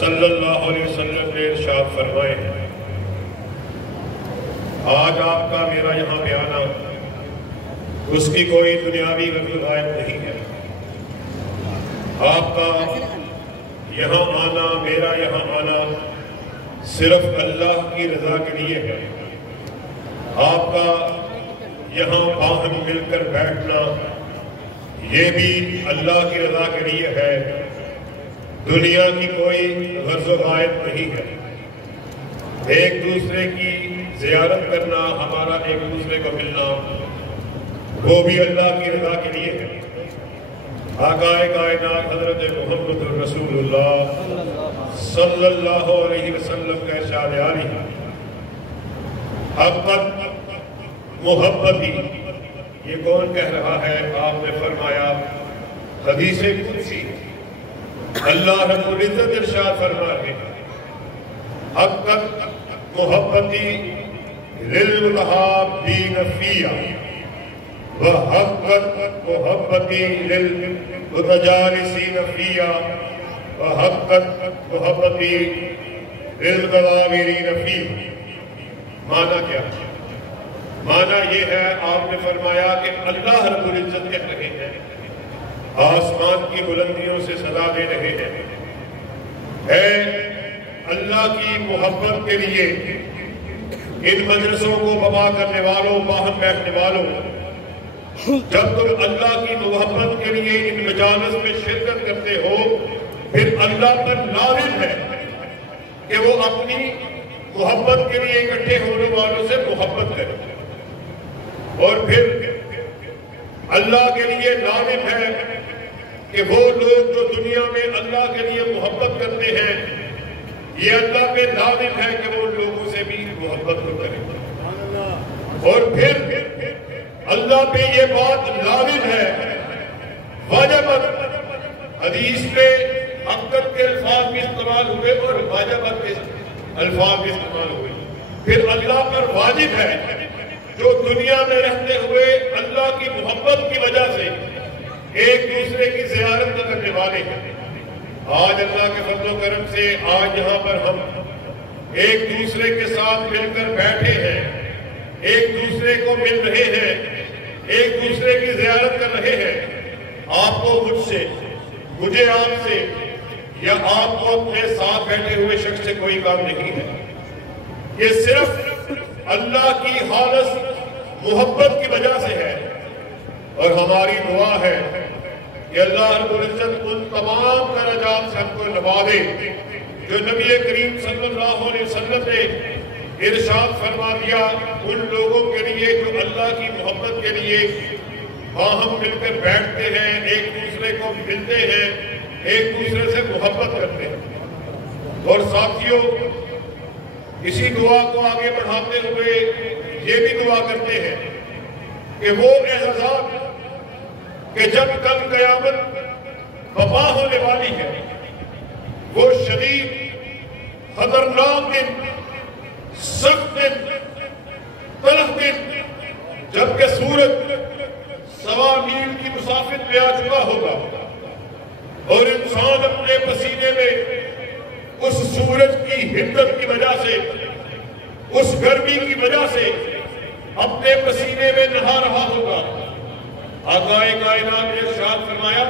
صلی اللہ علیہ وسلم نے ارشاد فرمائے ہیں، آج آپ کا میرا یہاں پہ آنا اس کی کوئی دنیاوی غائب نہیں ہے۔ آپ کا یہاں آنا، میرا یہاں آنا صرف اللہ کی رضا کے لیے ہے۔ آپ کا یہاں باہم مل کر بیٹھنا یہ بھی اللہ کی رضا کے لیے ہے، دنیا کی کوئی غرض و غائب نہیں ہے۔ ایک دوسرے کی زیارت کرنا، ہمارا ایک دوسرے کو ملنا، وہ بھی اللہ کی رضا کے لیے ہے۔ آقا کائنات حضرت محمد رسول اللہ صلی اللہ علیہ وسلم کا ارشاد عالی ہے، حقت محبتی، یہ کون کہہ رہا ہے؟ آپ نے فرمایا حدیث قدسی، اللہ رب العزت ارشاد فرما ہے، حقت محبتی للمتحابین فیہ وحقت محبتی للمتجالسین فیہ وحقت محبتی للغوامرین فیہ۔ معنی کیا ہے؟ معنی یہ ہے، آپ نے فرمایا کہ اللہ رب العزت کہہ رہے ہیں، آسمان کی بلندیوں سے صدا دے رہے ہیں، اے اللہ کی محبت کے لیے ان مجلسوں کو بپا کرنے والوں، باہم بیٹھنے والوں، جب تم اللہ کی محبت کے لیے ان مجالس میں شرکت کرتے ہو، پھر اللہ پر لازم ہے کہ وہ اپنی محبت کے لیے اکٹھے ہونے والوں سے محبت کرے، اور پھر اللہ کے لیے لازم ہے کہ وہ لوگ جو دنیا میں اللہ کے لیے محبت کرتے ہیں، یہ اللہ پہ لازم ہے کہ وہ لوگوں سے بھی محبت کو کرے، اور پھر اللہ پہ یہ بات لازم ہے، واجبت، حدیث پہ حقت کے الفاظ بھی استعمال ہوئے اور واجبت کے الفاظ بھی استعمال ہوئے، پھر اللہ پر واجب ہے جو دنیا میں رہتے ہوئے اللہ کی محبت کی وجہ سے ایک دوسرے کی زیارت نہ کرنے والے ہیں۔ آج اللہ کے فضل و کرم سے آج یہاں پر ہم ایک دوسرے کے ساتھ مل کر بیٹھے ہیں، ایک دوسرے کو مل رہے ہیں، ایک دوسرے کی زیارت کر رہے ہیں۔ آپ کو مجھ سے، مجھے آپ سے، یا آپ کو اپنے ساتھ بیٹھے ہوئے شخص سے کوئی کام نہیں ہے، یہ صرف اللہ کی خالص محبت کی وجہ سے ہے، اور ہماری دعا ہے کہ اللہ رب العزت ان تمام درجات سے ہم کو نوازے جو نبی کریم صلی اللہ علیہ وسلم نے ارشاد فرما دیا ان لوگوں کے لیے جو اللہ کی محبت کے لیے باہم مل کر بیٹھتے ہیں، ایک دوسرے کو ملتے ہیں، ایک دوسرے سے محبت کرتے ہیں۔ اور ساتھیوں، اسی دعا کو آگے بڑھاتے ہوئے یہ بھی دعا کرتے ہیں کہ وہ اعزازات کہ جب کل قیامت وفا ہونے والی ہے، وہ شدید خطرناک دن، سخت دن، تلخ دن، جبکہ سورج 1.25 میل کی مسافت پہ آ چکا ہوگا، اور انسان اپنے پسینے میں اس سورج کی حدت کی وجہ سے، اس گرمی کی وجہ سے اپنے پسینے میں نہا رہا ہوگا۔ آقا کائنات نے ارشاد فرمایا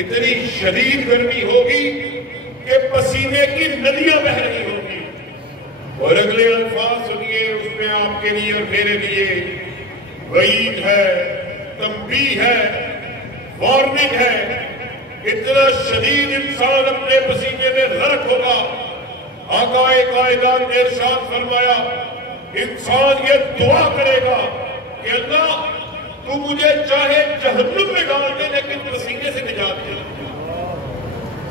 اتنی شدید گرمی ہوگی کہ پسینے کی ندیاں بہہ رہی ہوگی، اور اگلے الفاظ سنیے، اس میں آپ کے لیے اور میرے لیے وعید ہے، تنبیہ ہے، وارننگ ہے۔ اتنا شدید انسان اپنے پسینے میں غرق ہوگا۔ آقا کائنات نے ارشاد فرمایا انسان یہ دعا کرے گا کہ اللہ تو مجھے چاہے جہنم میں ڈال دے لیکن پسینے سے نجات دے۔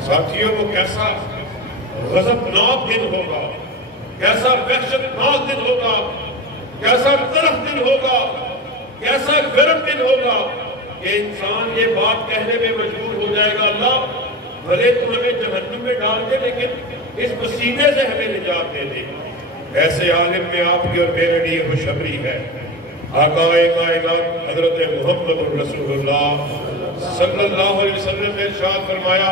ساتھیوں، وہ کیسا غضبناک دن ہوگا، کیسا وحشتناک دن ہوگا، کیسا تلخ دن ہوگا، کیسا گرم دن ہوگا کہ انسان یہ بات کہنے میں مجبور ہو جائے گا اللہ بھلے تو ہمیں جہنم میں ڈال دے لیکن اس پسینے سے ہمیں نجات دے دے۔ ایسے عالم میں آپ کی اور میرے لیے خوشخبری ہے۔ آقا کائنات حضرت محمد رسول اللہ صلی اللہ علیہ وسلم نے ارشاد فرمایا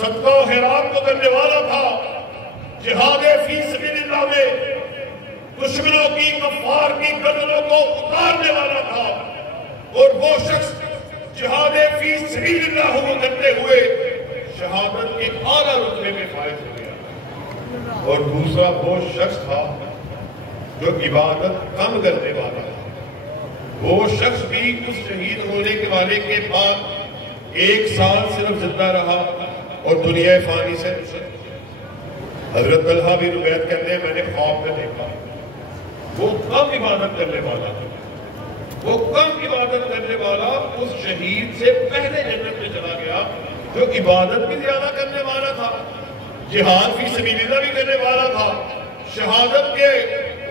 صدقہ خیرات کو کرنے والا تھا، جہاد فی سبیل اللہ میں دشمنوں کی کفار کی گردنوں کو اتارنے والا تھا، اور وہ شخص جہاد فی سبیل اللہ کو کرتے ہوئے شہادت کے اعلیٰ رتبے میں فائز ہو گیا۔ اور دوسرا وہ شخص تھا جو عبادت کم کرنے والا تھا، وہ شخص بھی اس شہید ہونے کے والے کے بعد 1 سال صرف زندہ رہا اور دنیا فانی سے حضرت طلحہ بن عبید کہتے ہیں میں نے خواب میں دیکھا وہ کم عبادت کرنے والا تھا، وہ کم عبادت کرنے والا اس شہید سے پہلے جنت میں چلا گیا جو عبادت بھی زیادہ کرنے والا تھا، جہاد فی سبیل اللہ بھی کرنے والا تھا، شہادت کے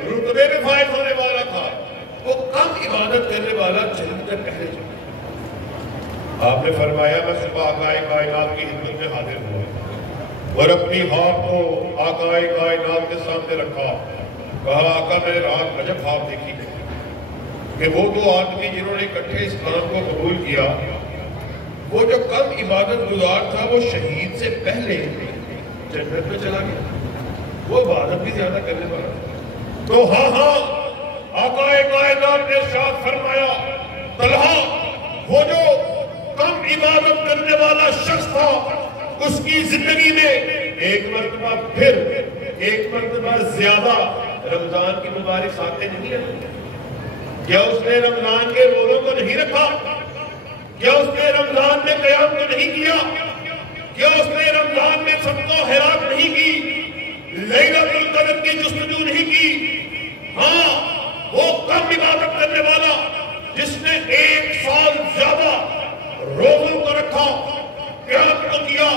رتبے میں فائز ہونے والا تھا، وہ کم عبادت کرنے والا جنت میں پہلے چلا گیا۔ آپ نے فرمایا میں صبح آقائے کائنات کی خدمت میں حاضر ہوا اور اپنی ہاتھ کو آقائے کائنات کے سامنے رکھا، کہا آقا میں نے رات عجب خواب دیکھی کہ وہ 2 آدمی جنہوں نے اکٹھے اسلام کو قبول کیا، وہ جو کم عبادت گزار تھا وہ شہید سے پہلے جنت میں چلا گیا، وہ عبادت بھی زیادہ کرنے والا تھا۔ تو ہاں آقائے کائنات نے ارشاد فرمایا طلحہ وہ جو کم عبادت کرنے والا شخص تھا اس کی زندگی میں ایک مرتبہ پھر ایک مرتبہ زیادہ رمضان کی مبارک ساتیں نہیں رکھی؟ کیا اس نے رمضان کے روزوں کو نہیں رکھا؟ کیا اس نے رمضان میں قیام کو نہیں کیا؟ کیا اس نے رمضان میں صدقہ خیرات نہیں کی؟ لیلۃ القدر کی جستجو نہیں کی؟ ہاں وہ کم عبادت کرنے والا جس نے 1 سال زیادہ روزوں کو رکھا، قیام کو کیا،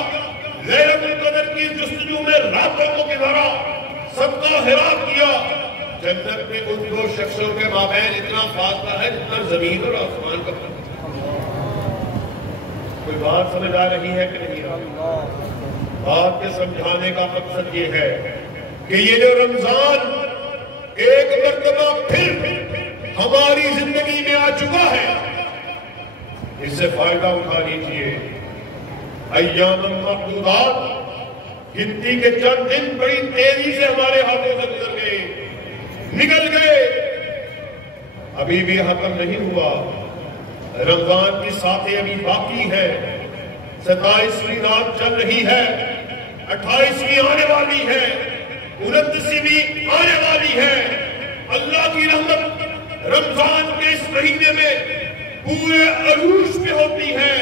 لیلۃ القدر کی جستجو میں راتوں کو گزارا، صدقہ خیرات کیا، جنت میں ان 2 شخصوں کے مابین اتنا فاصلہ ہے جتنا زمین اور آسمان کا فرق۔ کوئی بات سمجھ آ رہی ہے کہ نہیں؟ بات کے سمجھانے کا مقصد یہ ہے کہ یہ جو رمضان ایک مرتبہ پھر ہماری زندگی میں آ چکا ہے، اس سے فائدہ اٹھا لیجئے۔ ایام معدودات، گنتی کے چند دن بڑی تیزی سے ہمارے ہاتھوں سے گزر گئے، نکل گئے، ابھی بھی ختم نہیں ہوا، رمضان کی ساتیں ابھی باقی ہے، 27ویں رات چل رہی ہے، 28ویں آنے والی ہے، 29ویں آنے والی ہے۔ اللہ کی رحمت رمضان کے اس مہینے میں پورے عروج پہ ہوتی ہے۔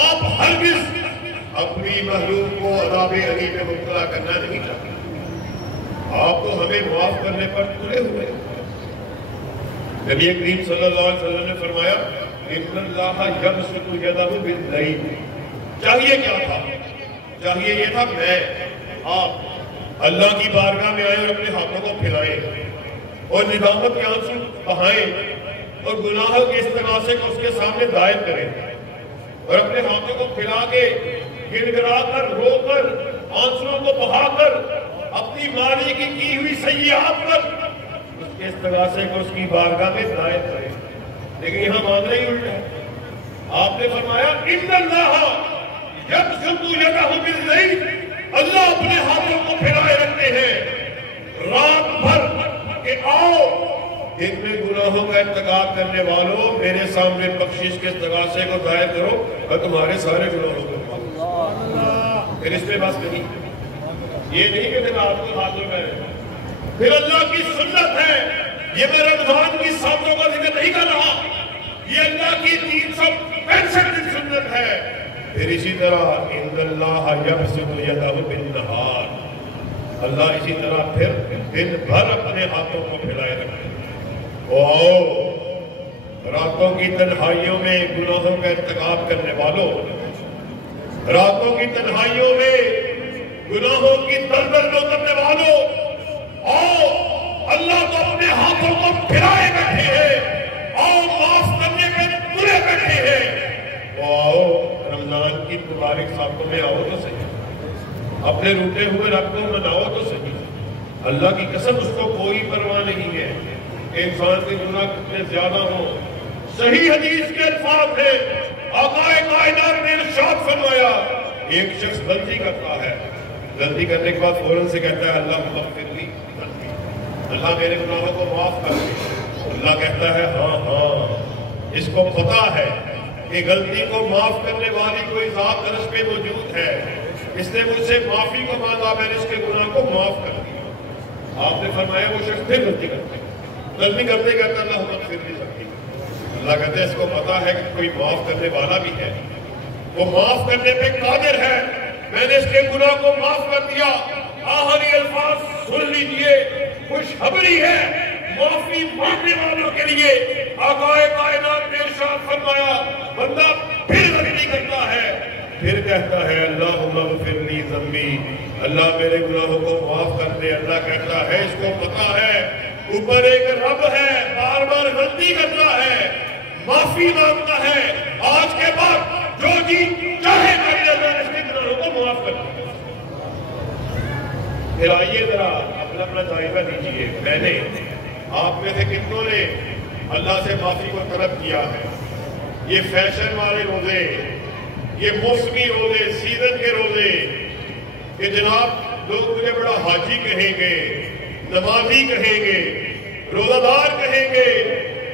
آپ ہرگز اپنی محلوم کو عذاب علی میں مبتلا کرنا نہیں چاہتے، آپ تو ہمیں معاف کرنے پر تلے ہوئے۔ نبی کریم صلی اللہ علیہ وسلم نے فرمایا ان اللہ یبسط یدہ باللیل، چاہیے کیا تھا؟ چاہیے یہ تھا میں آپ اللہ کی بارگاہ میں آئیں اور اپنے ہاتھوں کو پھیلائیں اور ندامت کے آنسو بہائیں اور گناہ کے استغاثے کو اس کے سامنے دائر کریں اور اپنے ہاتھوں کو پھیلا کے گڑ گڑا کر رو کر آنسوؤں کو بہا کر اپنی ماضی کی ہوئی سیئات پر اس کے استغاثے کو اس کی بارگاہ میں دائر کریں۔ لیکن یہاں مانگنا ہی الٹا ہے۔ آپ نے فرمایا ان اللہ یبسط یدہ باللیل، اللہ اپنے ہاتھوں کو پھیلائے رکھتے ہیں رات بھر کہ آؤ ان میں گناہوں کا ارتکاب کرنے والوں میرے سامنے بخشش کے استغاثے کو دائر کرو اور تمہارے سارے گناہوں کو معاف۔ پھر اس پہ بس نہیں، یہ نہیں کہ میں آپ کو ہاتھوں میں پھر اللہ کی سنت ہے، یہ میں رمضان کی ساتوں کا ذکر نہیں کر رہا، یہ اللہ کی 365 دن سنت ہے۔ پھر اسی طرح ان اللہ یبسط یدہ بالنہار، اللہ اسی طرح پھر دن بھر اپنے ہاتھوں کو پھیلائے رکھتے ہیں۔ آؤ راتوں کی تنہائیوں میں گناہوں کا ارتکاب کرنے والوں، راتوں کی تنہائیوں میں گناہوں کی دلدل میں اترنے والوں، آؤ اللہ تو اپنے ہاتھوں کو پھیلائے بیٹھے ہیں، آؤ معاف کرنے میں تلے بیٹھے ہیں۔ آؤ رمضان کی مبارک ساتوں میں آؤ تو صحیح، اپنے روٹے ہوئے رب کو مناؤ تو صحیح۔ اللہ کی قسم اس کو کوئی پرواہ نہیں ہے کہ انسان کے گناہ کتنے زیادہ ہوں۔ صحیح حدیث کے الفاظ ہیں، آقا کائنات نے ارشاد فرمایا ایک شخص غلطی کرتا ہے، غلطی کرنے کے بعد فوراً سے کہتا ہے اللہ اغفر لی، اللہ میرے گناہوں کو معاف کر دے۔ اللہ کہتا ہے ہاں ہاں، اس کو پتا ہے کہ غلطی کو معاف کرنے والی کوئی ذات عرش پہ موجود ہے، اس نے مجھ سے معافی کو مانگا، میں نے اس کے گناہ کو معاف کر دیا۔ آپ نے فرمایا وہ شخص پھر غلطی کرتے کہتا اللہ اغفر لی ذنبی، اللہ کہتے ہیں اس کو پتا ہے کہ کوئی معاف کرنے والا بھی ہے، وہ معاف کرنے پہ قادر ہے، میں نے اس کے گناہ کو معاف کر دیا۔ آخری الفاظ سن لیجئے، خوشخبری ہے معافی مانگنے والوں کے لیے۔ آقا کائنات نے ارشاد فرمایا بندہ پھر غلطی کرتا ہے، پھر کہتا ہے اللہم اغفر لی ذنبی، اللہ میرے گناہوں کو معاف کر دے۔ اللہ کہتا ہے اس کو پتا ہے اوپر ایک رب ہے، بار بار غلطی کرتا ہے، معافی مانگتا ہے، آج کے بعد جو جی چاہے کر دے، اللہ اس کے گناہوں کو معاف کر دے۔ پھر آئیے ذرا اپنا جائزہ لیجیے، میں نے آپ میں سے کتنوں نے اللہ سے معافی کو طلب کیا ہے؟ یہ فیشن والے روزے، یہ موسمی روزے، سیزن کے روزے کہ جناب لوگ مجھے بڑا حاجی کہیں گے، نمازی کہیں گے، روزہ دار کہیں گے،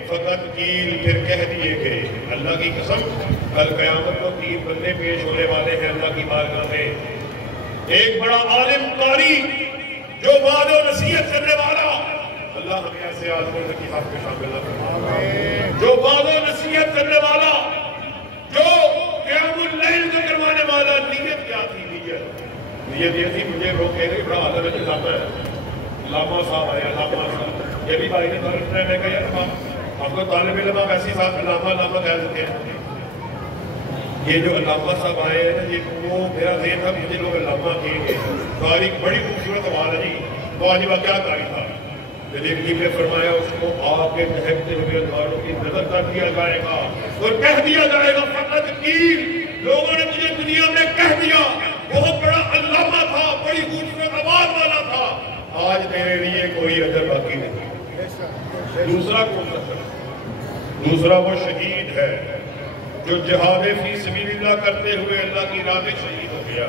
فقط کیل پھر کہہ دیے گئے۔ اللہ کی قسم کل قیامت کو 3 بندے پیش ہونے والے ہیں اللہ کی بارگاہ میں، ایک بڑا عالم قاری جو وعد و نصیحت کرنے والا، اللہ ہمیں ایسے عالموں کی بات میں شامل نہ فرمائے، جو وعد و نصیحت کرنے والا، جو قیام اللیل کو کروانے والا۔ نیت کیا تھی؟ نیت یہ تھی مجھے لوگ کہہ رہے بڑا عالم ہے، لاما ہے، لاما صاحب آیا، لاما صاحب یہ بھی بھائی نے طالب میں کہا یار آپ کو طالب علم آپ ایسی صاحب لاما کہہ دیتے ہیں۔ یہ جو علامہ صاحب آئے ہیں یہ وہ میرا ذہن تھا مجھے لوگ علامہ کہیں گے، تاریخ بڑی خوبصورت آواز ہے جی، واجبہ کیا تاریخ تھا؟ لیکن نے فرمایا اس کو آپ کے دہکتے ہوئے انواروں کی نظر کر دیا جائے گا اور کہہ دیا جائے گا فقط کیل، لوگوں نے مجھے دنیا میں کہہ دیا، بہت بڑا علامہ تھا، بڑی خوبصورت آواز والا تھا، آج میرے لیے کوئی اجر باقی نہیں۔ دوسرا کون سا؟ دوسرا وہ شہید ہے جو جہاد فی سبیل اللہ کرتے ہوئے اللہ کی راہ میں شہید ہو گیا۔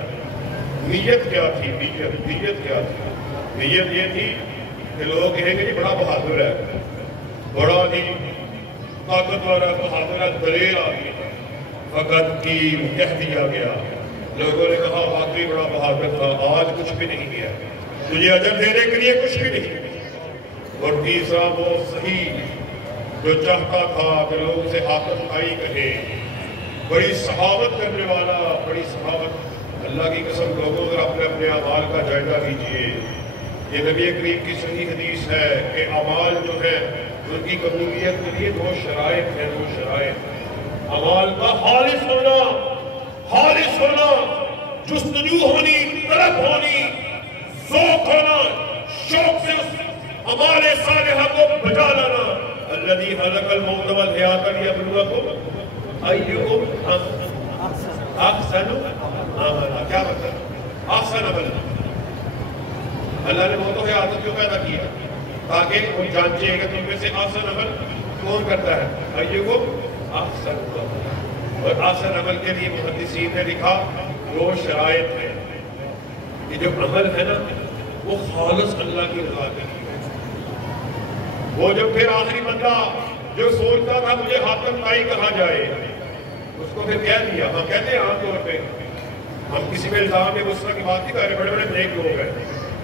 نیت کیا تھی؟ نیت کیا تھی؟ نیت یہ تھی کہ لوگ کہیں گے جی بڑا بہادر ہے، بڑا جی طاقتور ہے، بہادر ہے، دلیر آدمی ہے، فقط کیل کہہ دیا گیا، لوگوں نے کہا واقعی بڑا بہادر تھا، آج کچھ بھی نہیں گیا، تجھے اجر دینے کے لیے کچھ بھی نہیں۔ اور تیسرا وہ صحیح جو چاہتا تھا کہ لوگ اسے حاتم طائی کہے، بڑی صحابت کرنے والا، بڑی صحابت۔ اللہ کی قسم لوگوں اگر اپنے اپنے اعمال کا جائزہ لیجئے، یہ نبی کریم کی صحیح حدیث ہے کہ اعمال جو ہے ان کی قبولیت کے لیے 2 شرائط ہیں، 2 شرائط۔ اعمال کا خالص ہونا، جستجو ہونی، طلب ہونی، ذوق ہونا، شوق سے اس اعمال صالحہ کو بجا لانا۔ الذی خلق الموت والحیات لیبلوکم ایکم احسن عملا۔ کیا مطلب؟ احسن عملا۔ اللہ نے موت و حیات کیوں پیدا کیا؟ تاکہ کوئی جانچے گا تم میں سے احسن عمل کون کرتا ہے؟ ایکم احسن عملا۔ اور احسن عمل کے لیے محدثین نے لکھا 2 شرائط ہیں کہ جو عمل ہے نا وہ خالص اللہ کی رضا کے لیے۔ وہ جو پھر آخری بندہ جو سوچتا تھا مجھے حاتم طائی کہا جائے، اس کو پھر کہہ دیا۔ ہم کہتے ہیں عام طور پہ ہم کسی میں الزام میں غصہ کی بات نہیں کر رہے، بڑے بڑے نیک لوگ ہیں،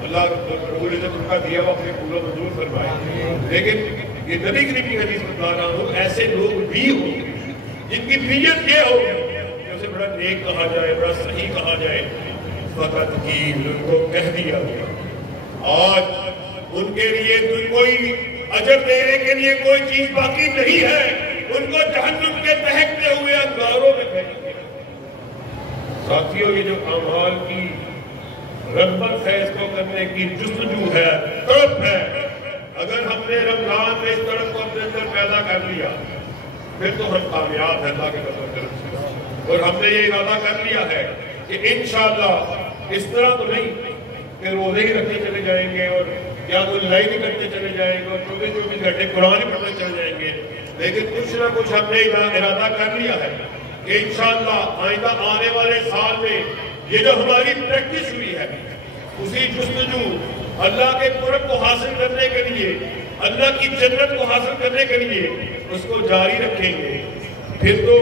اللہ رب العزت ان کا دیا ہوا اپنے پورا منظور فرمائے، لیکن یہ نبی کریم کی حدیث بتا رہا ہوں ایسے لوگ بھی ہوں گے جن کی نیت یہ ہو کہ اسے بڑا نیک کہا جائے، بڑا صحیح کہا جائے، فقط کیل ان کو کہہ دیا گیا۔ آج ان کے لیے کوئی اجر دینے کے لیے کوئی چیز باقی نہیں ہے، ان کو جہنم کے دہکتے ہوئے انگاروں میں پھینک دیا۔ ساتھیوں یہ جو اعمال کی رغبت ہے، اس کو کرنے کی جستجو ہے، تڑپ ہے، اگر ہم نے رمضان میں اس تڑپ کو اپنے اندر پیدا کر لیا پھر تو ہم کامیاب ہیں اللہ کے فضل و کرم سے۔ اور ہم نے یہ ارادہ کر لیا ہے کہ انشاءاللہ اس طرح تو نہیں کہ روزے ہی رکھتے چلے جائیں گے اور یا کوئی لائن ہی کرتے چلے جائیں گے اور 24 گھنٹے قرآن ہی پڑھتے چلے جائیں گے، لیکن کچھ نہ کچھ ہم نے ارادہ کر لیا ہے کہ انشاءاللہ آئندہ آنے والے سال میں یہ جو ہماری پریکٹس ہوئی ہے اسی جستجو اللہ کے قرب کو حاصل کرنے کے لیے، اللہ کی جنت کو حاصل کرنے کے لیے اس کو جاری رکھیں گے، پھر تو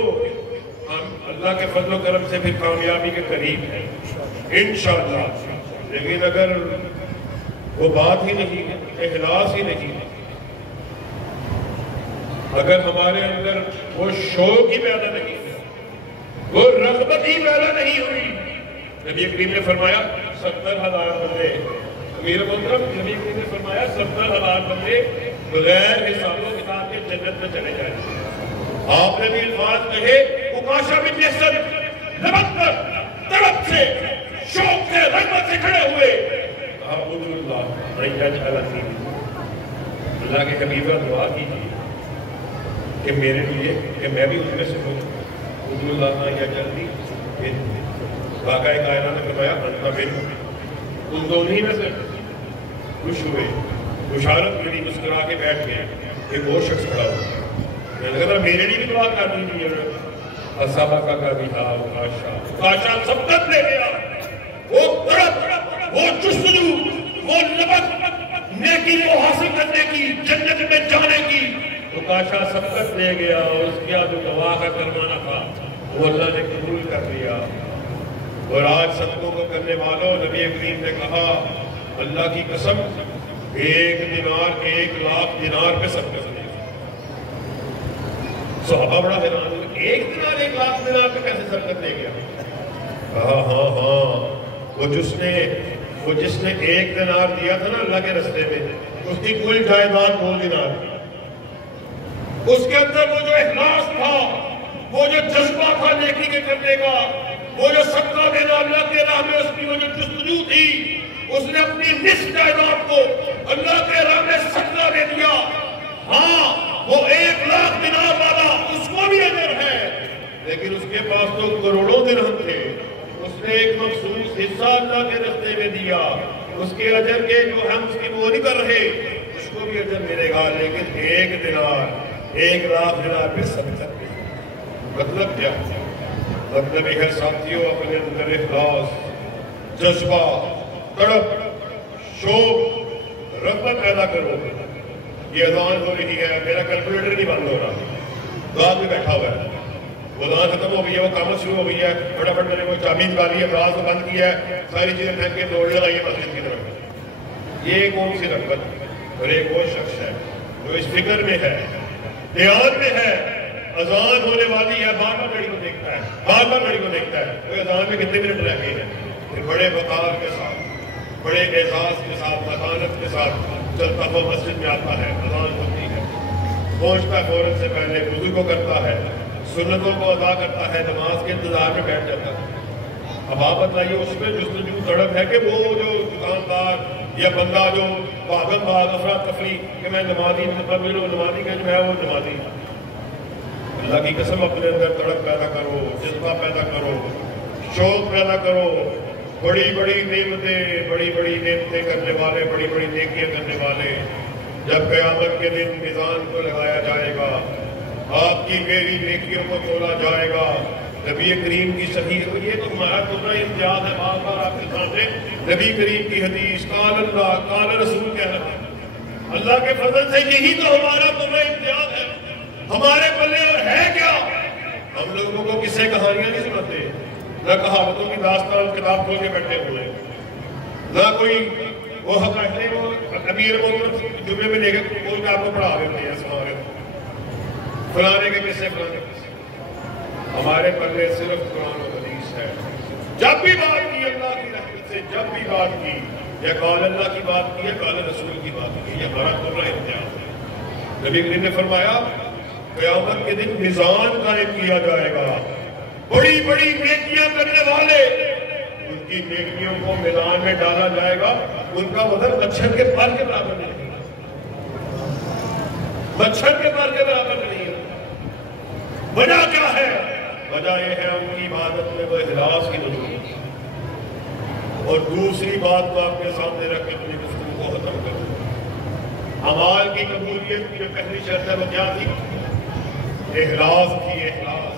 ہم اللہ کے فضل و کرم سے پھر کامیابی کے قریب ہیں انشاءاللہ۔ لیکن اگر وہ بات ہی نہیں ہے، اخلاص ہی نہیں ہے، اگر ہمارے اندر وہ شوق ہی پیدا نہیں ہے، وہ رغبت ہی پیدا نہیں ہوئی، نبی کریم نے فرمایا 70,000 بندے، امیر محترم نبی کریم نے فرمایا 70,000 بندے بغیر حساب و کتاب کے جنت میں چلے جائیں گے۔ آپ نے بھی الفاظ کہے عکاشہ بن محصن لبک کر طرف سے شوق سے رغبت سے کھڑے ہوئے، اعوذ باللہ ان یجعل فی، اللہ کے حبیب دعا کیجیے کہ میرے لیے کہ میں بھی ان میں سے ہوں، اعوذ باللہ ان یجعل فی، واقعہ کائنات نے فرمایا انت منہم، ان دونوں میں سے خوش ہوئے، بشارت ملی، مسکرا کے بیٹھ گئے کہ وہ شخص کھڑا ہوا، میں نے کہا میرے لیے بھی دعا کر دیجیے، اسابقہ کا بھی تھا کاشا سبقت لے گیا، وہ طرف، وہ جستجو، وہ لبک نیکی کو حاصل کرنے کی، جنت میں جانے کی، تو کاشا سبقت لے گیا، اور اس کیا جو گواہ کا کروانا تھا وہ اللہ نے قبول کر لیا۔ اور آج صدقوں کو کرنے والوں، نبی کریم نے کہا اللہ کی قسم 1 دینار 1,00,000 دینار پہ صدقہ دے، صحابہ بڑا حیران ہوئے، 1 دینار 1,00,000 دینار پہ کیسے صدقہ دے گیا؟ کہا ہاں وہ جس نے 1 دینار دیا تھا نا اللہ کے رستے میں، اس کی کل جائیداد 2 دینار تھی، اس کے اندر وہ جو اخلاص تھا، وہ جو جذبہ تھا نیکی کے کرنے کا، وہ جو صدقہ دینا اللہ کے راہ میں اس کی وہ جو جستجو تھی، اس نے اپنی نصف جائیداد کو اللہ کے راہ میں صدقہ دے دیا۔ ہاں وہ 1,00,000 دینار والا اس کو بھی اجر ہے، لیکن اس کے پاس تو کروڑوں درہم تھے، اس نے ایک مخصوص حصہ اللہ کے راستے میں دیا، اس کے اجر کے جو ہم اس کی وہ نہیں کر رہے اس کو بھی اجر ملے گا، لیکن 1 دینار 1,00,000 دینار پہ صدقہ دے۔ مطلب کیا؟ مطلب یہ ہے ساتھیوں، اپنے اندر اخلاص، جذبہ، تڑپ، شوق، رغبت پیدا کرو۔ یہ اذان ہو رہی ہے، میرا کیلکولیٹر نہیں بند ہو رہا، رات میں بیٹھا ہوا ہے، وہ اذان ختم ہو گئی ہے، وہ کامت شروع ہو گئی ہے، فٹافٹ میں نے وہ چابی نکالی ہے، راز کو بند کیا ہے، ساری چیزیں پھینک کے دوڑ لگائی ہے مسجد کی طرف۔ یہ کون سی رغبت؟ اور ایک وہ شخص ہے جو اس فکر میں ہے، دھیان میں ہے، اذان ہونے والی ہے، بار بار گھڑی کو دیکھتا ہے، بار بار گھڑی کو دیکھتا ہے، وہ اذان میں کتنے منٹ رہ گئے ہیں، پھر بڑے وقار کے ساتھ، بڑے اعزاز کے ساتھ، مکانت کے ساتھ چلتا وہ مسجد میں آتا ہے، اذان ہوتی ہے، پہنچتا ہے، فوراً سے پہلے وضو کو کرتا ہے، سنتوں کو ادا کرتا ہے، نماز کے انتظار میں بیٹھ جاتا ہے۔ اب آپ بتائیے اس میں جستجو تڑپ ہے کہ وہ جو دکاندار یا بندہ جو بھاگم بھاگ افراتفری کہ میں نمازی نمازی کہ جو ہے وہ نمازی، اللہ کی قسم اپنے اندر تڑپ پیدا کرو، جذبہ پیدا کرو، شوق پیدا کرو، بڑی بڑی نعمتیں کرنے والے، بڑی بڑی نیکیاں کرنے والے، جب قیامت کے دن میزان کو لگایا جائے گا، آپ کی میری نیکیوں کو تولا جائے گا، نبی کریم کی صحیح، یہ تو ہمارا پورا امتیاز ہے، بار بار آپ کے سامنے نبی کریم کی حدیث، قال اللہ قال رسول کہنا ہے، اللہ کے فضل سے یہی تو ہمارا پورا امتیاز ہے۔ ہمارے پلے اور ہے کیا؟ ہم لوگوں کو کسے کہانیاں نہیں سناتے، نہ کہاوتوں کی داستان کتاب کھول کے بیٹھے ہوئے، نہ کوئی وہ حقائق نہیں، وہ امیر محترم جمعے میں لے کے کھول کے آپ کو پڑھا دیتے ہیں، سنا رہے فلانے کے قصے فلانے کے قصے۔ ہمارے پلے صرف قرآن و حدیث ہے۔ جب بھی بات کی اللہ کی رحمت سے، جب بھی بات کی یا قال اللہ کی بات کی یا قال رسول کی بات کی، یہ ہمارا پورا امتیاز ہے۔ نبی کریم نے فرمایا قیامت کے دن میزان قائم کیا جائے گا، بڑی بڑی نیکیاں کرنے والے، ان کی نیکیوں کو میدان میں ڈالا جائے گا، ان کا وزن مچھر کے پر کے برابر نہیں ہے، مچھر کے پر کے برابر نہیں ہے۔ وجہ کیا ہے؟ وجہ یہ ہے ان کی عبادت میں وہ اخلاص کی ضرورت۔ اور دوسری بات کو آپ کے سامنے رکھ کے اپنی گفتگو کو ختم کروں، اعمال کی قبولیت کی جو پہلی شرط ہے وہ کیا تھی؟ اخلاص کی، اخلاص،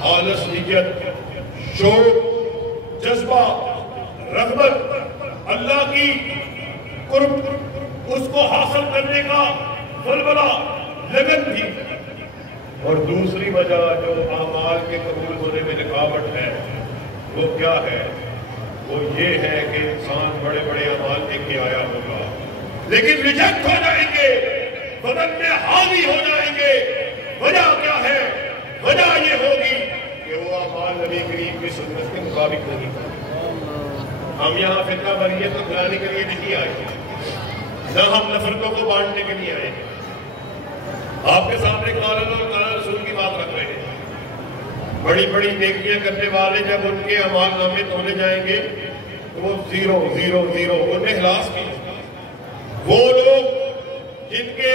خالص نیت، شوق، جذبہ، رغبت، اللہ کی قرب، اس کو حاصل کرنے کا ولولہ، لگن تھی۔ اور دوسری وجہ جو اعمال کے قبول ہونے میں رکاوٹ ہے وہ کیا ہے؟ وہ یہ ہے کہ انسان بڑے بڑے اعمال لے کے آیا ہوگا لیکن ریجیکٹ ہو جائیں گے، بدن میں حاوی ہو جائیں گے۔ وجہ کیا ہے؟ وجہ یہ ہوگی کہ وہ اعمال نبی کریم کی سنت کے مطابق نہیں تھا۔ ہم یہاں فتنہ بریت کو کھلانے کے لیے نہیں آئے، نہ ہم نفرتوں کو بانٹنے کے لیے آئے۔ آپ کے سامنے قال اللہ اور قال رسول کی بات رکھ رہے ہیں۔ بڑی بڑی نیکیاں کرنے والے جب ان کے اعمال نامے تولے جائیں گے تو وہ زیرو زیرو زیرو، انہیں اخلاص کی۔ وہ لوگ جن کے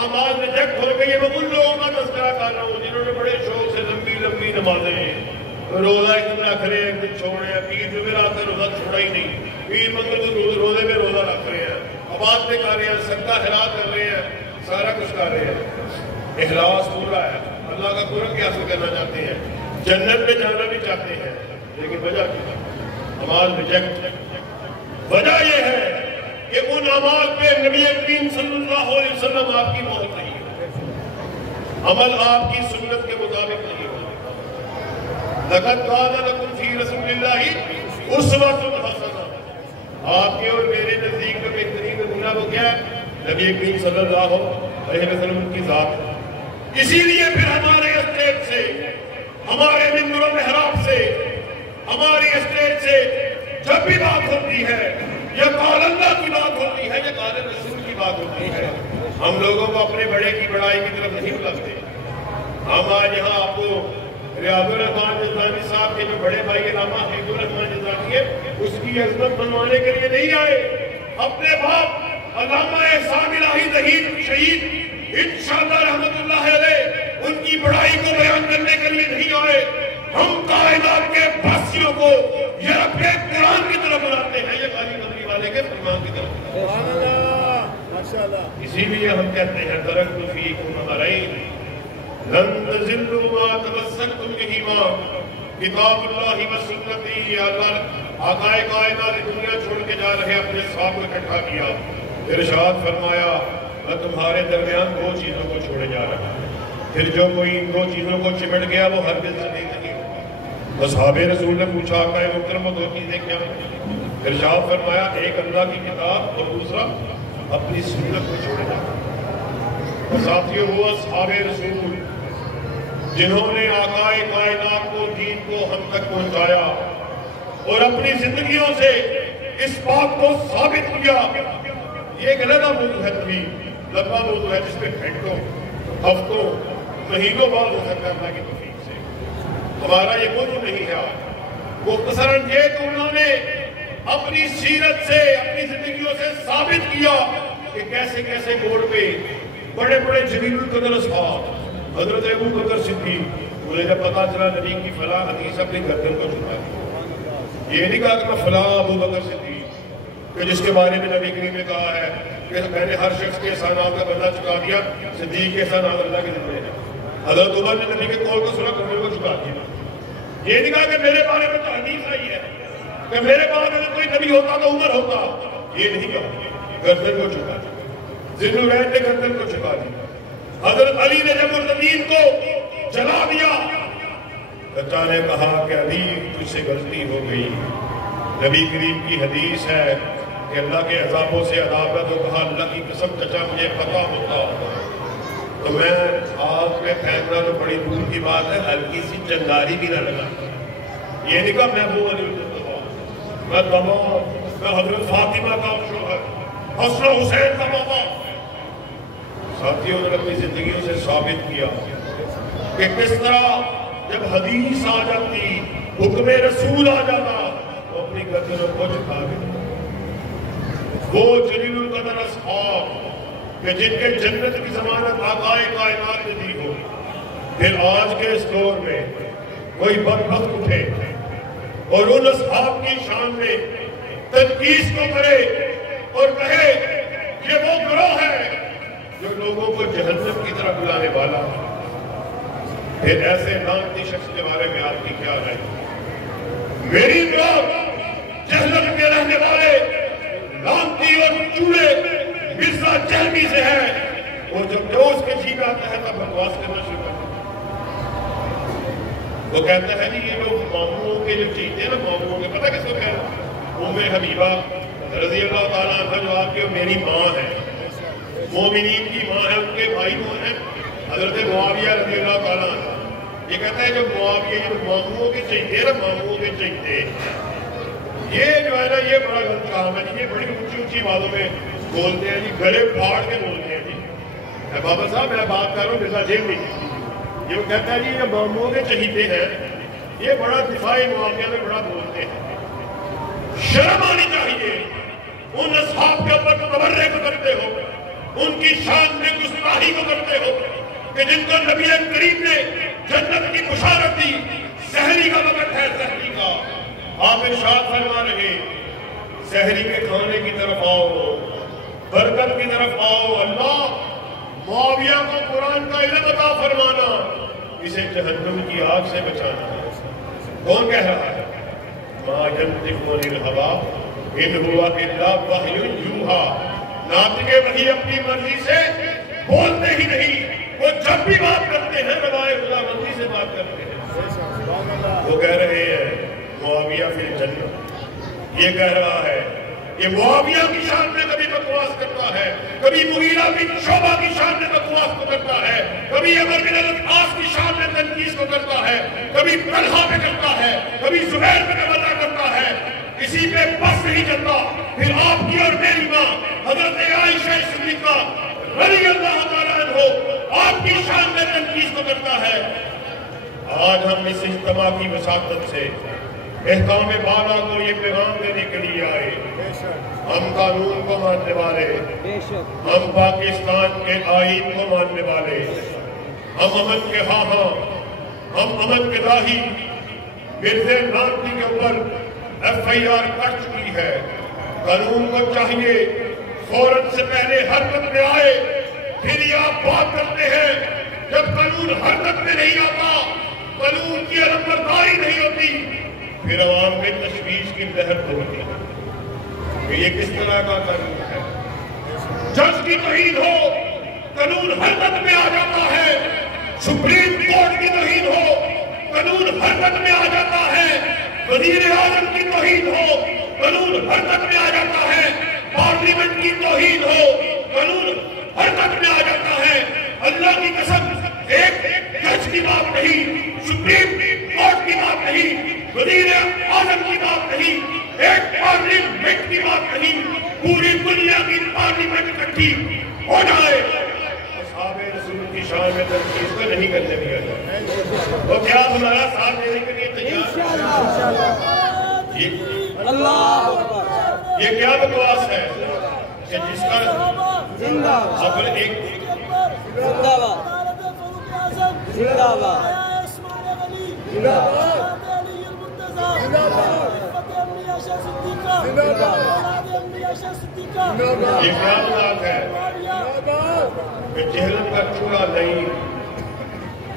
اعمال ریجیکٹ ہو گئے، میں ان لوگوں کا تذکرہ کر رہا ہوں جنہوں نے بڑے شوق سے لمبی لمبی نمازیں، روزہ ایک دن رکھ رہے ہیں، ایک دن چھوڑ رہے ہیں، پیر جمعرات کا روزہ چھوڑا ہی نہیں، پیر منگل کو روزے میں روزہ رکھ رہے ہیں، عبادت میں کر رہے ہیں، صدقہ خیرات کر رہے ہیں، سارا کچھ کر رہے ہیں، اخلاص پورا ہے، اللہ کا قرب بھی حاصل کرنا چاہتے ہیں، جنت میں جانا بھی چاہتے ہیں، لیکن وجہ کیا؟ اعمال ریجیکٹ۔ وجہ یہ ہے کہ ان اعمال پہ نبی کریم صلی اللہ علیہ وسلم آپ کی مہر نہیں ہے، عمل آپ کی سنت کے مطابق نہیں ہے۔ لَقَدْ كَانَ لَكُمْ فِي رَسُولِ اللَّهِ أُسْوَةٌ حَسَنَةٌ۔ آپ کے اور میرے نزدیک کا بہترین نمونہ وہ کیا ہے؟ نبی کریم صلی اللہ علیہ وسلم کی ذات۔ اسی لیے پھر ہمارے اسٹیج سے، ہمارے منبر و محراب سے، ہماری اسٹیج سے جب بھی بات ہوتی ہے یا قال اللہ کی بات ہوتی ہے یا قال رسول کی بات ہوتی ہے، ہم لوگوں کو اپنے بڑے کی بڑائی کی طرف نہیں بلاتے۔ ہم آج یہاں آپ کو ریاض الرحمان جزانی صاحب کے جو بڑے بھائی علامہ حفیظ الرحمان جزانی ہے اس کی عظمت منوانے کے لیے نہیں آئے، اپنے باپ علامہ احسان الہی ظہیر شہید انشاءاللہ رحمت اللہ علیہ ان کی بڑائی کو بیان کرنے کے لیے نہیں آئے۔ ہم کائنات کے باسیوں کو یہ رب کے قرآن کی طرف بلاتے ہیں، یہ قاضی قدری والے کے فرمان کی طرف۔ سبحان اللہ، ماشاءاللہ۔ اسی لیے ہم کہتے ہیں ترکت فیکم امرین لن تضلوا ما تمسکتم بہما کتاب اللہ و سنتی۔ یا اللہ آقائے کائنات دنیا چھوڑ کے جا رہے اپنے صحابہ کو اکٹھا کیا، ارشاد فرمایا میں تمہارے درمیان دو چیزوں کو چھوڑے جا رہا ہوں، پھر جو کوئی ان دو چیزوں کو چمٹ گیا وہ ہرگز زندگی نہیں ہوگا۔ اصحاب رسول نے پوچھا آقائے مکرم وہ دو چیزیں کیا ہیں؟ ارشاد فرمایا ایک اللہ کی کتاب اور دوسرا اپنی سنت کو چھوڑے جا رہا ہوں۔ اور ساتھیوں وہ اصحاب رسول جنہوں نے آقائے کائنات کو، دین کو ہم تک پہنچایا اور اپنی زندگیوں سے اس بات کو ثابت کیا۔ یہ ایک علیحدہ موضوع ہے، طویل لمبا موضوع ہے جس میں گھنٹوں، ہفتوں، مہینوں بعد ہو سکتا ہے اللہ کی توفیق سے۔ ہمارا یہ موضوع نہیں ہے آج۔ وہ مختصراً یہ کہ انہوں نے اپنی سیرت سے، اپنی زندگیوں سے ثابت کیا کہ کیسے کیسے موڑ پہ بڑے بڑے جلیل القدر اصحاب، حضرت ابو بکر صدیق، انہیں جب پتا چلا نبی کی فلاں حدیث اپنی گردن کو جھکا دی، یہ نہیں کہا کہ میں فلاں ابو بکر صدیق کہ جس کے بارے میں نبی کریم نے کہا ہے کہ میں نے ہر شخص کے احسانات کا بدلہ چکا دیا، صدیق کے احسانات اللہ کے ذمہ ہیں۔ حضرت عمر نے نبی کے قول کو سنا، کمر کو جھکا دیا۔ یہ نہیں کہا کہ میرے بارے میں تو حدیث آئی ہے کہ میرے بعد اگر کوئی نبی ہوتا تو عمر ہوتا، یہ نہیں کہا، گردن کو جھکا دیا۔ ذی النورین نے گردن کو جھکا دیا۔ حضرت علی نے جب مرتدین کو جلا دیا، چچا نے کہا کہ علی تجھ سے غلطی ہو گئی، نبی کریم کی حدیث ہے کہ اللہ کے عذابوں سے عذاب ہے، تو کہا اللہ کی قسم چچا مجھے پتا ہوتا تو میں آگ پہ پھینکنا تو بڑی دور کی بات ہے، ہلکی سی چنگاری بھی نہ لگا۔ یہ نہیں کہا میں ابو علی میں بابا، میں حضرت فاطمہ کا شوہر، حسن حسین کا بابا۔ ساتھیوں نے اپنی زندگیوں سے ثابت کیا کہ کس طرح جب حدیث آ جاتی، حکم رسول آ جاتا، وہ اپنی گردنوں کو جھکا دیتا۔ وہ جلیل القدر اصحاب کہ جن کے جنت کی ضمانت آقائے کائنات نے دی ہو، پھر آج کے اس دور میں کوئی بدبخت اٹھے اور ان اصحاب کی شان میں تنقیص کو کرے اور کہے یہ وہ گروہ ہے جو لوگوں کو جہنم کی طرف بلانے والا، پھر ایسے لعنتی شخص کے بارے میں آپ کی کیا رائے؟ میری طرف جہلم کے رہنے والے لانتی اور چوڑے مرزا جہمی سے ہے، وہ جب جوش کے جی میں آتا ہے تب بکواس کرنا شروع کرتا ہے۔ وہ کہتا ہے جی یہ لوگ ماموں کے جو چیزیں ہیں نا، ماموں کے پتہ کس کو کہہ رہا ہے؟ ام حبیبہ رضی اللہ تعالیٰ عنہ جو آپ کے میری ماں ہے، مومنین کی ماں ہے، ان کے بھائی کون ہیں؟ حضرت معاویہ رضی اللہ تعالیٰ عنہ۔ یہ کہتا ہے جو معاویہ جو ماموں کے چہتے ہیں نا، ماموں کے چہتے، یہ جو ہے نا یہ بڑا غلط کام ہے جی، یہ بڑی اونچی اونچی باتوں میں بولتے ہیں جی، گلے پھاڑ کے بولتے ہیں جی۔ بابا صاحب میں بات کر رہا ہوں مرزا جہمی، یہ وہ کہتا ہے جی یہ ماموں کے چہیتے ہیں، یہ بڑا دفاعی معاملے میں بڑا بولتے ہیں۔ شرم آنی چاہیے، ان اصحاب کے اوپر تبرے کو کرتے ہو، ان کی شان میں گستاخی کو کرتے ہو کہ جن کو نبی کریم نے جنت کی بشارت دی۔ سحری کا وقت ہے، سحری کا آپ ارشاد فرما رہے، سحری کے کھانے کی طرف آؤ، برکت کی طرف آؤ۔ اللہ معاویہ کو قرآن کا علم عطا فرمانا، اسے جہنم کی آگ سے بچانا ہے۔ کون کہہ رہا ہے؟ ما ينطق عن الهوى ان هو الا وحی یوحی، ناطق وحی اپنی مرضی سے بولتے ہی نہیں، وہ جب بھی بات کرتے ہیں روائے خدا مرضی سے بات کرتے ہیں۔ وہ کہہ رہے ہیں معاویہ فی الجنہ، یہ کہہ رہا ہے یہ معاویہ کی شان میں کبھی بکواس کرتا ہے، کبھی مغیرہ بن شعبہ کی شان میں بکواس کو کرتا ہے، کبھی عمر بن العاص کی شان میں تنقید کو کرتا ہے، کبھی طلحہ پہ کرتا ہے، کبھی زبیر پہ تبرہ کرتا ہے۔ اسی پہ بس نہیں چلتا، پھر آپ کی اور میری ماں حضرت عائشہ صدیقہ رضی اللہ تعالیٰ عنہ آپ کی شان میں تنقید کو کرتا ہے۔ آج ہم اس اجتماع کی وساطت سے احکام بالا کو یہ پیغام دینے کے لیے آئے، ہم قانون کو ماننے والے، ہم پاکستان کے آئین کو ماننے والے، ہم امن کے خواہاں، ہم امن کے داہی۔ مرزا نانتی کے اوپر FIR کر چکی ہے، قانون کو چاہیے فوراً سے پہلے حرکت میں آئے۔ پھر یہ آپ بات کرتے ہیں جب قانون حرکت میں نہیں آتا، قانون کی علمبرداری نہیں ہوتی، پھر عوام میں تشویش کی لہر ہوتی ہے کہ یہ کس طرح کا قانون ہے۔ جج کی توہین ہو، قانون حرکت میں آ جاتا ہے، سپریم کورٹ کی توہین ہو، قانون حرکت میں آ جاتا ہے، وزیر اعظم کی توہین ہو، قانون حرکت میں آ جاتا ہے، پارلیمنٹ کی توہین ہو، قانون حرکت میں آ جاتا ہے۔ اللہ کی قسم ایک جج کی بات نہیں، سپریم کورٹ کی بات نہیں، وزیر اعظم کی بات نہیں، ایک پارلیمنٹ کی بات نہیں، پوری دنیا کی پارلیمنٹ اکٹھی ہو جائے، اصحاب رسول کی شان میں تنقید کو نہیں کرنے دیا جائے۔ تو کیا تمہارا ساتھ دینے کے لیے تیار؟ یہ کیا بکواس ہے کہ جس کا اگر ایک یہ کیا بات ہے کہ جہلم کا چوڑا نہیں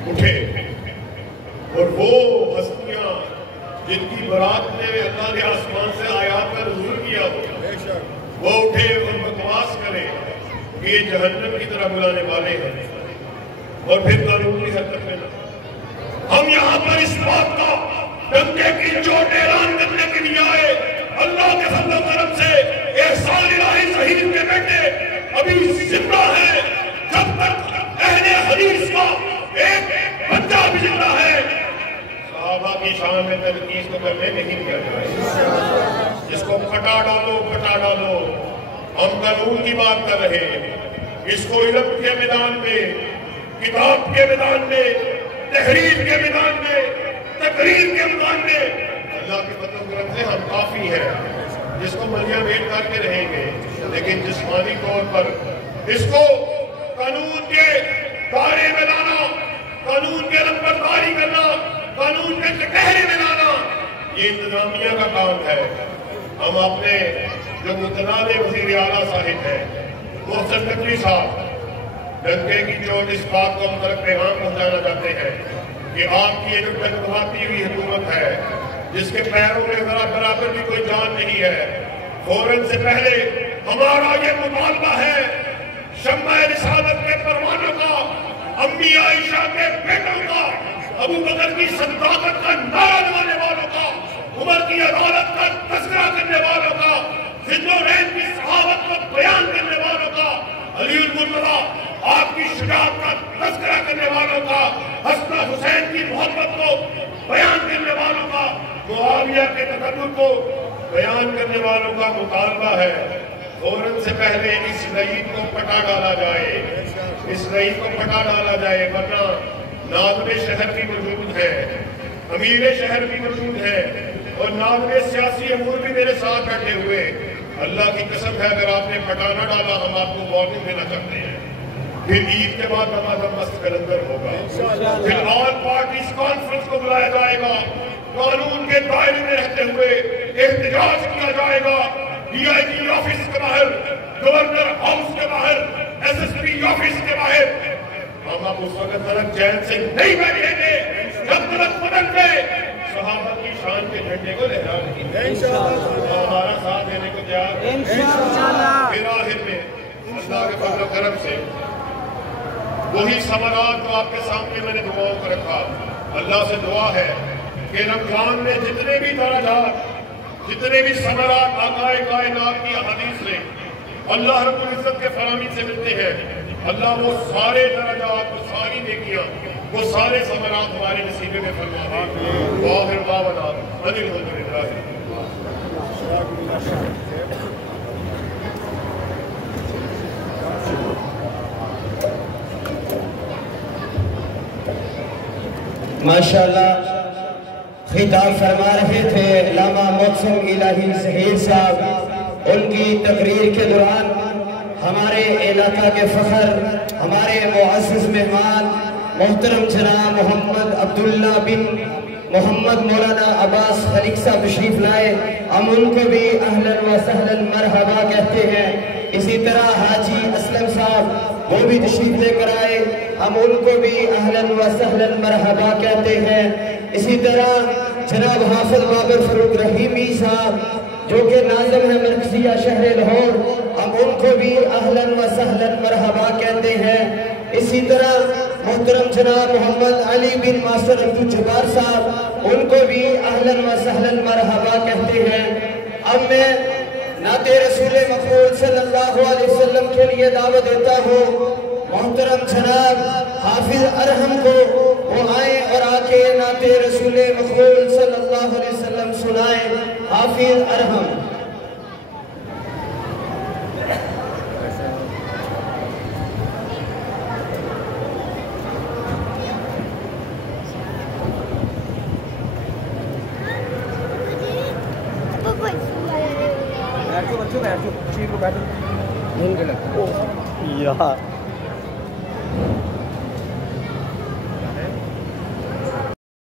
اٹھے اور وہ ہستیاں جن کی برات نے اللہ نے آسمان سے آیات کا نزول کیا ہو، وہ اٹھے اور بکواس کرے کہ یہ جہنم کی طرح بلانے والے ہیں، اور پھر قانون کی حرکت میں نہ۔ ہم یہاں پر اس بات کا ڈنکے کی چوٹ اعلان کرنے کے لیے آئے، اللہ کے فضل و کرم سے احسان الہی ظہیر کے بیٹے ابھی زندہ ہیں، جب تک اہل حدیث کا ایک بچہ بھی زندہ ہے صحابہ کی شان میں تنقید کو کرنے نہیں دیا جائے۔ جس کو پھٹا ڈالو پھٹا ڈالو، ہم قانون کی بات کر رہے ہیں، اس کو علم کے میدان میں، کتاب کے میدان میں، تحریر کے میدان میں، تقریر کے میدان میں اللہ کے فضل و کرم سے ہم کافی ہیں، جس کو ملیاں میٹ کر کے رہیں گے، لیکن جسمانی طور پر اس کو قانون کے دائرے میں لانا، قانون کے علمبرداری کرنا، قانون کے کہرے میں لانا، یہ انتظامیہ کا کام ہے۔ ہم اپنے جو متنازع وزیر اعلیٰ صاحب ہیں محسن نقوی صاحب، ڈنکے کی چوٹ اس بات کو ہم تک پیغام پہنچانا چاہتے ہیں کہ آپ کی یہ جو ڈنکواتی ہوئی حکومت ہے، جس کے پیروں میں ذرا برابر بھی کوئی جان نہیں ہے، فوراً سے پہلے ہمارا یہ مطالبہ ہے شمع رسالت کے پروانوں کا، امی عائشہ کے بیٹوں کا، ابو بکر کی صداقت کا نعرہ لگانے والوں کا، عمر کی عدالت کا تذکرہ کرنے والوں کا، ذوالنورین کی صحابت کو بیان کرنے والوں کا، علی المرتضیٰ آپ کی شجاعت کا تذکرہ کرنے والوں کا، حسن حسین کی محبت کو بیان کرنے والوں کا، معاویہ کے تقدم کو بیان کرنے والوں کا مطالبہ ہے فوراً سے پہلے اس لعین کو پٹا ڈالا جائے، اس لعین کو پٹا ڈالا جائے، ورنہ ناظم شہر بھی موجود ہے، امیر شہر بھی موجود ہے، اور ناظم سیاسی امور بھی میرے ساتھ بیٹھے ہوئے۔ اللہ کی قسم ہے اگر آپ نے پٹا نہ ڈالا ہم آپ کو وارننگ دینا چاہتے ہیں، پھر عید کے بعد نماز مست کلندر ہوگا، پھر آل پارٹیز کانفرنس کو بلایا جائے گا، قانون کے دائرے میں رہتے ہوئے احتجاج کیا جائے گا، ڈی آئی جی آفس کے باہر، گورنر ہاؤس کے باہر، ایس ایس پی آفس کے باہر۔ ہم اب اس وقت تک چین سے نہیں بیٹھیں گے جب تک بدن میں صحابہ کی شان کے جھنڈے کو لہرا نہیں ہے، ہمارا ساتھ دینے کو تیار ہے۔ پھر آخر میں اللہ کے فضل و کرم سے وہی ثمرات جو آپ کے سامنے میں نے دعاؤں کو رکھا، اللہ سے دعا ہے کہ رمضان میں جتنے بھی درجات، جتنے بھی ثمرات آقا کائنات کی احادیث سے اللہ رب العزت کے فراہمی سے ملتے ہیں، اللہ وہ سارے درجات، وہ ساری نیکیاں، وہ سارے ثمرات ہمارے نصیبے میں فرما دے۔ وآخر دعوانا ان الحمدللہ۔ ماشاءاللہ خطاب فرما رہے تھے علامہ محسن الہی ظہیر صاحب، ان کی تقریر کے دوران ہمارے علاقہ کے فخر، ہمارے معزز مہمان محترم جناب محمد عبداللہ بن محمد مولانا عباس خلیق صاحب تشریف لائے، ہم ان کو بھی اہلاً و سہلاً مرحبا کہتے ہیں۔ اسی طرح حاجی اسلم صاحب وہ بھی تشریف لے کر آئے، ہم ان کو بھی اہلاً و سہلاً مرحبا کہتے ہیں۔ اسی طرح جناب حافظ بابر فروغ رحیمی صاحب جو کہ ناظم ہے مرکزیہ شہر لاہور، ہم ان کو بھی اہلاً و سہلاً مرحبا کہتے ہیں۔ اسی طرح محترم جناب محمد علی بن ماسٹر عبدالجبار صاحب، ان کو بھی اہلاً و سہلاً مرحبا کہتے ہیں۔ اب میں نعت رسول مقبول صلی اللہ علیہ وسلم کے لیے دعوت دیتا ہوں محترم جناب حافظ ارحم کو، وہ آئیں اور آ کے نعت رسول مقبول صلی اللہ علیہ وسلم سنائیں۔ حافظ ارحم۔ بچوں بیٹھو شیر کو بیٹھو